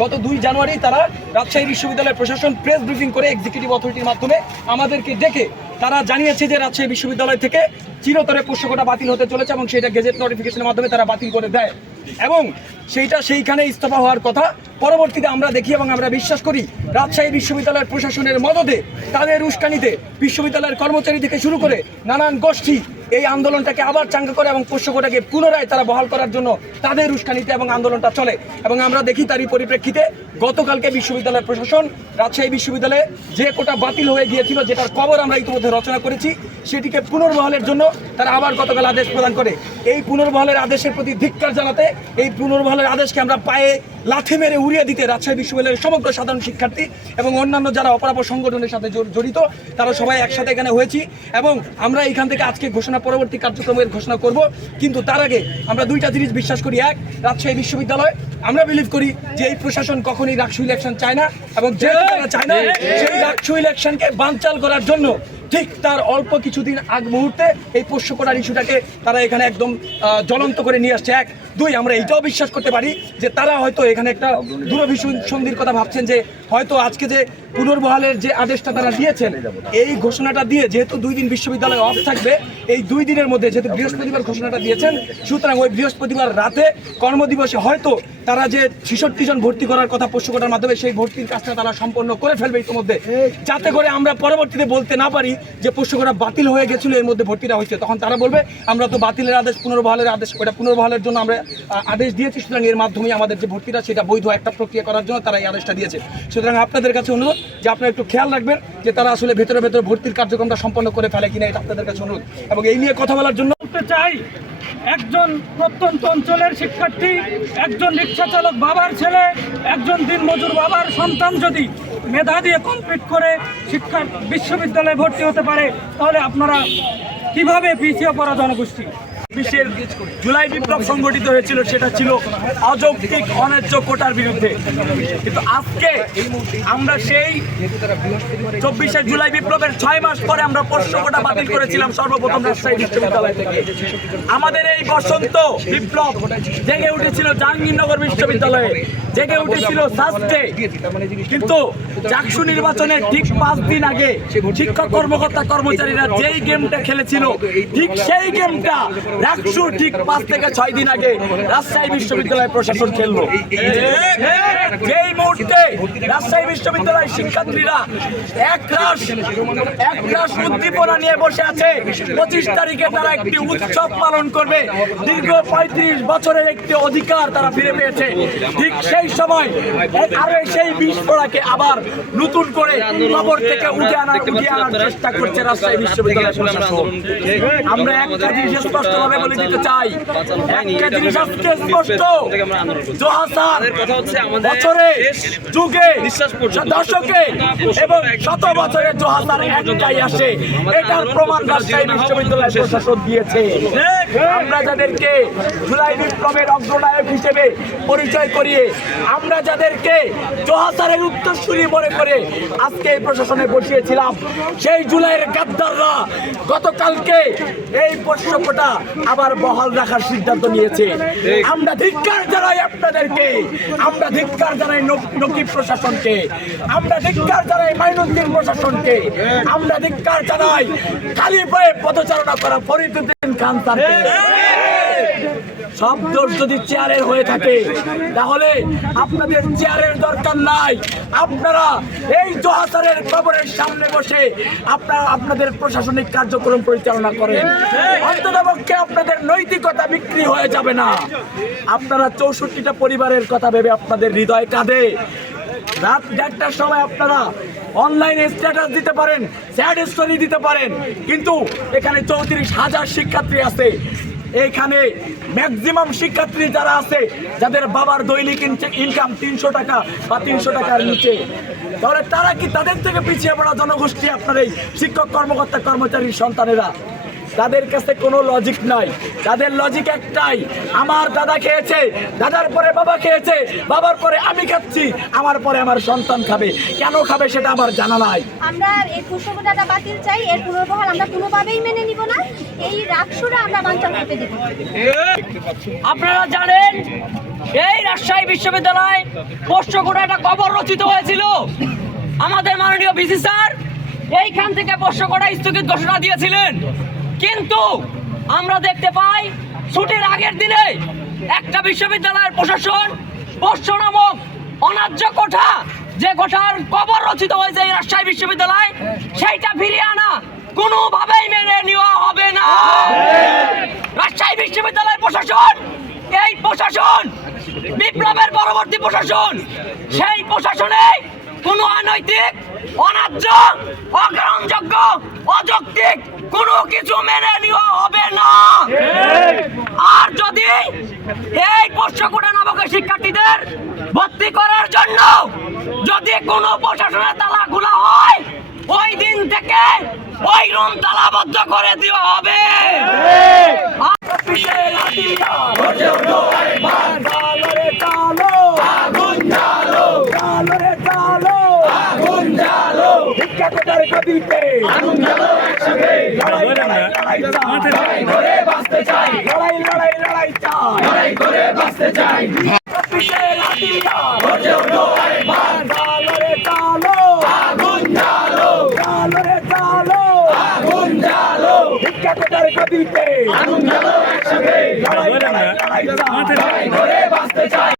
গত 2 জানুয়ারি তারা রাজশাহী বিশ্ববিদ্যালয়ের প্রশাসন প্রেস ব্রিফিং করে এক্সিকিউটিভ অথরিটির মাধ্যমে আমাদেরকে ডেকে তারা জানিয়েছে যে রাজশাহী বিশ্ববিদ্যালয় থেকে চিরতরে পোষ্যকোটা বাতিল হতে চলেছে এবং সেটা গেজেট নোটিফিকেশনের মাধ্যমে তারা বাতিল করে দেয় এবং সেইখানে ইস্তফা হওয়ার কথা। পরবর্তীতে আমরা দেখি এবং আমরা বিশ্বাস করি রাজশাহী বিশ্ববিদ্যালয়ের প্রশাসনের মদদে তাদের উস্কানিতে বিশ্ববিদ্যালয়ের কর্মচারী থেকে শুরু করে নানান গোষ্ঠী এই আন্দোলনটাকে আবার চাঙ্গা করে এবং পোষ্যকোটাকে পুনরায় তারা বহাল করার জন্য তাদের উস্কানিতে এবং আন্দোলনটা চলে এবং আমরা দেখি তারই পরিপ্রেক্ষিতে গতকালকে বিশ্ববিদ্যালয়ের প্রশাসন রাজশাহী বিশ্ববিদ্যালয়ে যে কোটা বাতিল হয়ে গিয়েছিল, যেটার খবর আমরা ইতিমধ্যে রচনা করেছি, সেটিকে পুনর্বহালের জন্য তারা আবার গতকাল আদেশ প্রদান করে। এই পুনর্বহালের আদেশের প্রতি ধিক্কার জানাতে, এই পুনর্বহালের আদেশকে আমরা পায়ে লাথি মেরে উড়িয়ে দিতে রাজশাহী বিশ্ববিদ্যালয়ের সমগ্র সাধারণ শিক্ষার্থী এবং অন্যান্য যারা অপরাপর সংগঠনের সাথে জড়িত তারা সবাই একসাথে এখানে হয়েছি এবং আমরা এখান থেকে আজকে পরবর্তী কার্যক্রমের ঘোষণা করব। কিন্তু তার আগে আমরা 2টা জিনিস বিশ্বাস করি। এক, রাজশাহী বিশ্ববিদ্যালয় আমরা বিলিভ করি যে এই প্রশাসন কখনোই রাকসু ইলেকশন চায় না এবং যে চায় না সেই রাকসু ইলেকশনকে বানচাল করার জন্য ঠিক তার অল্প কিছুদিন আগ মুহূর্তে এই পোষ্যকোটার ইস্যুটাকে তারা এখানে একদম জ্বলন্ত করে নিয়ে আসছে। 1, 2 আমরা এইটাও বিশ্বাস করতে পারি যে তারা হয়তো এখানে একটা দূরভিসন্ধির কথা ভাবছেন যে হয়তো আজকে যে পুনর্বহালের যে আদেশটা তারা দিয়েছেন, এই ঘোষণাটা দিয়ে যেহেতু 2 দিন বিশ্ববিদ্যালয় অফ থাকবে, এই 2 দিনের মধ্যে যেহেতু বৃহস্পতিবার ঘোষণাটা দিয়েছেন, সুতরাং ওই বৃহস্পতিবার রাতে কর্মদিবসে হয়তো তারা যে 66 জন ভর্তি করার কথা পোষ্যকোটার মাধ্যমে সেই ভর্তির কাজটা তারা সম্পন্ন করে ফেলবে ইতিমধ্যে, যাতে করে আমরা পরবর্তীতে বলতে না পারি যে পোষ্যকোটা বাতিল হয়ে গেছিল এর মধ্যে ভর্তিটা হয়েছে। তখন তারা বলবে আমরা তো বাতিলের আদেশ পুনর্বহালের আদেশ, ওটা পুনর্বহালের জন্য আমরা আদেশ দিয়েছি, সুতরাং এর মাধ্যমেই আমাদের যে ভর্তিটা সেটা বৈধ একটা প্রক্রিয়া করার জন্য তারা এই আদেশটা দিয়েছে। সুতরাং আপনাদের কাছে অনুরোধ যে আপনারা একটু খেয়াল রাখবেন যে তারা আসলে ভেতরে ভর্তির কার্যক্রমটা সম্পন্ন করে ফেলে কিনা, এটা আপনাদের কাছে অনুরোধ। এবং এই নিয়ে কথা বলার জন্য চাই একজন প্রত্যন্ত অঞ্চলের শিক্ষার্থী, একজন রিক্সা চালক বাবার ছেলে, একজন দিনমজুর বাবার সন্তান যদি মেধা দিয়ে কমপ্লিট করে শিক্ষা বিশ্ববিদ্যালয়ে ভর্তি হতে পারে, তাহলে আপনারা কিভাবে পিছিয়ে পড়া জনগোষ্ঠী? জুলাই বিপ্লব সংগঠিত হয়েছিল, সেটা ছিল অযৌক্তিক অন্যায্য কোটার বিরুদ্ধে। কিন্তু আজকে আমরা সেই 24শে জুলাই বিপ্লবের 6 মাস পরে আমরা পোষ্যকোটা বাতিল করেছিলাম সর্বপ্রথম রাজশাহী বিশ্ববিদ্যালয় থেকে। আমাদের এই বসন্ত বিপ্লব জেগে উঠেছিল জাহাঙ্গীরনগর বিশ্ববিদ্যালয়ে, জেগে উঠেছিল সাস্টে। কিন্তু চাকসু নির্বাচনের ঠিক 5 দিন আগে শিক্ষক কর্মকর্তা কর্মচারীরা যেই গেমটা খেলেছিল, ঠিক সেই গেমটা রাকসু ঠিক 5 থেকে 6 দিন আগে রাজশাহী বিশ্ববিদ্যালয় প্রশাসন খেললো। যেই মুহূর্তে রাজশাহী বিশ্ববিদ্যালয়ের শিক্ষার্থীরা একরাশ উদ্দীপনা নিয়ে বসে আছে, 25 তারিখে তারা একটি উৎসব পালন করবে, দীর্ঘ 35 বছরের একটি অধিকার তারা ফিরে পেয়েছে, ঠিক সেই সময় আরো সেই বিস্ফোরণকে আবার নতুন করে কবর থেকে উঠে আনার চেষ্টা করছে রাজশাহী বিশ্ববিদ্যালয় প্রশাসন। আমরা একটা জিনিস স্পষ্টভাবে বলে দিতে চাই, একটা জিনিস আজকে স্পষ্ট, 2000 বছরে, যুগে, দশকে এবং শত বছরে 2000 একটাই আসে, এটার প্রমাণ রাজশাহী বিশ্ববিদ্যালয় প্রশাসন দিয়েছে। আমরা যাদেরকে জুলাই বিপ্লবের অগ্রনায়ক হিসেবে পরিচয় করিয়ে, আমরা যাদেরকে 2000-এর উত্তরসূরি মনে করে আজকে এই প্রশাসনে বসিয়েছিলাম, সেই জুলাইয়ের গাদ্দাররা গতকালকে এই পোষ্যকোটা আবার বহাল রাখার সিদ্ধান্ত নিয়েছে। আমরা ধিক্কার জানাই আপনাদেরকে, আমরা ধিক্কার জানাই নকিব প্রশাসনকে, আমরা ধিক্কার জানাই মাইনুদ্দিন প্রশাসনকে, আমরা ধিক্কার জানাই খালি পায়ে পদচারণা করা ফরিদউদ্দিন খান স্যারকে। সব দোষ যদি চেয়ারের হয়ে থাকে তাহলে আপনাদের চেয়ারের দরকার নাই, আপনারা এই 2000-এর কবরের সামনে বসে আপনারা আপনাদের প্রশাসনিক কার্যক্রম পরিচালনা করেন। অন্ততপক্ষে আপনাদের নৈতিকতা বিক্রি হয়ে যাবে না। আপনারা 64টা পরিবারের কথা ভেবে আপনাদের হৃদয় কাঁদে। রাত 1টার সময় আপনারা অনলাইনে স্ট্যাটাস দিতে পারেন, স্যাড স্টোরি দিতে পারেন, কিন্তু এখানে 34,000 শিক্ষার্থী আছে। এইখানে ম্যাক্সিমাম শিক্ষার্থী যারা আছে, যাদের বাবার দৈনিক ইনকাম 300 টাকা বা 300 টাকার নিচে, তাহলে তারা কি তাদের থেকে পিছিয়ে পড়া জনগোষ্ঠী আপনার এই শিক্ষক কর্মকর্তা কর্মচারীর সন্তানেরা? তাদের কাছে কোনো লজিক নাই, তাদের লজিক একটাই, আমার দাদা খেয়েছে, দাদার পরে বাবা খেয়েছে, বাবার পরে আমি খাচ্ছি, আমার পরে আমার সন্তান খাবে। কেন খাবে সেটা আমার জানা নাই। আমরা এই পুষ্পকোটাটা বাতিল চাই, এর পুনর্বহাল আমরা কোনোভাবেই মেনে নিব না। এই রাক্ষসরা আমরা বাঞ্চাল করতে দেব। আপনারা জানেন এই রাজশাহী বিশ্ববিদ্যালয় পোষ্যকোটাটা কবর রচিত হয়েছিল। আমাদের মাননীয় ভিসি স্যার এইখান থেকে পোষ্যকোটা স্থগিত ঘোষণা দিয়েছিলেন, কিন্তু আমরা দেখতে পাই ছুটির আগের দিনে একটা বিশ্ববিদ্যালয়ের প্রশাসন পোষ্য নামক অন্যায্য কোঠা, যে কোঠার কবর রচিত হয়েছে এই রাজশাহী বিশ্ববিদ্যালয়, সেইটা ফিরিয়ে আনা কোনোভাবেই মেনে নেওয়া হবে না। রাজশাহী বিশ্ববিদ্যালয়ের প্রশাসন, এই প্রশাসন বিপ্লবের পরবর্তী প্রশাসন, সেই প্রশাসনে কোনো অনৈতিক, অন্যায্য, অগ্রহণযোগ্য, অযৌক্তিক কোনো কিছু মেনে নেওয়া হবে না। আর যদি এই পোষ্যকোটা নামক শিক্ষার্থীদের ভর্তি করার জন্য যদি কোনো প্রশাসনের তালা খোলা হয়, ওই দিন থেকে ওই রুম তালাবদ্ধ করে দেওয়া হবে। শিক্ষাকোটার গদিতে লড়াই করে বাঁচতে চাই, লড়াই লড়াই লড়াই চাই, লড়াই করে বাঁচতে চাই। শিক্ষাকোটার গদিতে লড়াই লড়াই লড়াই চাই, লড়াই করে বাঁচতে চাই।